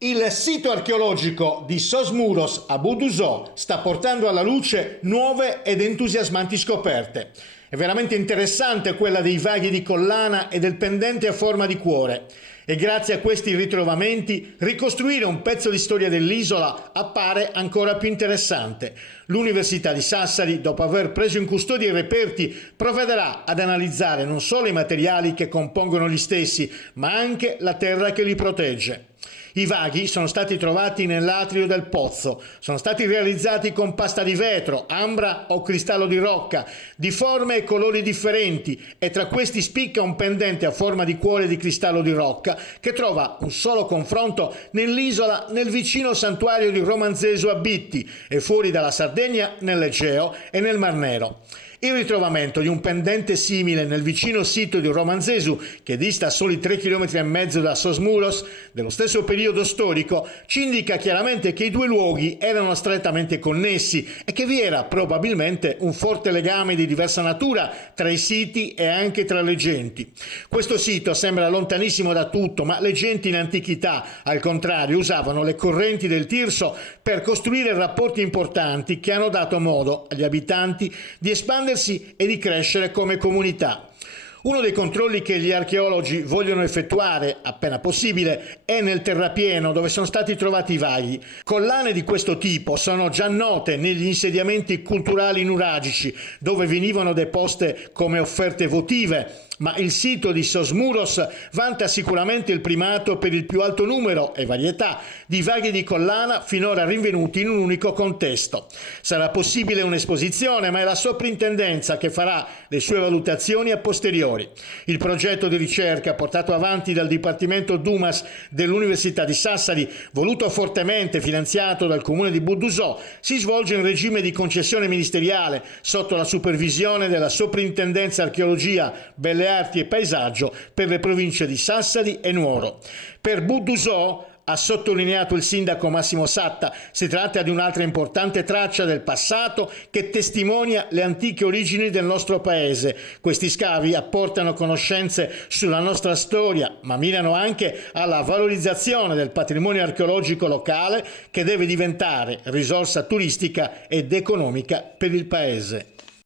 Il sito archeologico di Sos Muros a Boudouzo sta portando alla luce nuove ed entusiasmanti scoperte. È veramente interessante quella dei vaghi di collana e del pendente a forma di cuore. E grazie a questi ritrovamenti ricostruire un pezzo di storia dell'isola appare ancora più interessante. L'Università di Sassari, dopo aver preso in custodia i reperti, provvederà ad analizzare non solo i materiali che compongono gli stessi, ma anche la terra che li protegge. I vaghi sono stati trovati nell'atrio del pozzo, sono stati realizzati con pasta di vetro, ambra o cristallo di rocca, di forme e colori differenti, e tra questi spicca un pendente a forma di cuore di cristallo di rocca che trova un solo confronto nell'isola nel vicino santuario di Romanzesu a Bitti e fuori dalla Sardegna nell'Egeo e nel Mar Nero. Il ritrovamento di un pendente simile nel vicino sito di Romanzesu, che dista a soli 3,5 km da Sos Muros, dello stesso periodo storico, ci indica chiaramente che i due luoghi erano strettamente connessi e che vi era probabilmente un forte legame di diversa natura tra i siti e anche tra le genti. Questo sito sembra lontanissimo da tutto, ma le genti in antichità, al contrario, usavano le correnti del Tirso per costruire rapporti importanti che hanno dato modo agli abitanti di espandersi e di crescere come comunità. Uno dei controlli che gli archeologi vogliono effettuare, appena possibile, è nel terrapieno dove sono stati trovati i vaghi. Collane di questo tipo sono già note negli insediamenti culturali nuragici, dove venivano deposte come offerte votive, ma il sito di Sos Muros vanta sicuramente il primato per il più alto numero e varietà di vaghi di collana finora rinvenuti in un unico contesto. Sarà possibile un'esposizione, ma è la soprintendenza che farà le sue valutazioni a posteriori. Il progetto di ricerca portato avanti dal Dipartimento Dumas dell'Università di Sassari, voluto fortemente finanziato dal Comune di Boudouzo, si svolge in regime di concessione ministeriale sotto la supervisione della Soprintendenza Archeologia, Belle Arti e Paesaggio per le province di Sassari e Nuoro. Per Boudouzo, ha sottolineato il sindaco Massimo Satta, si tratta di un'altra importante traccia del passato che testimonia le antiche origini del nostro paese. Questi scavi apportano conoscenze sulla nostra storia, ma mirano anche alla valorizzazione del patrimonio archeologico locale che deve diventare risorsa turistica ed economica per il paese.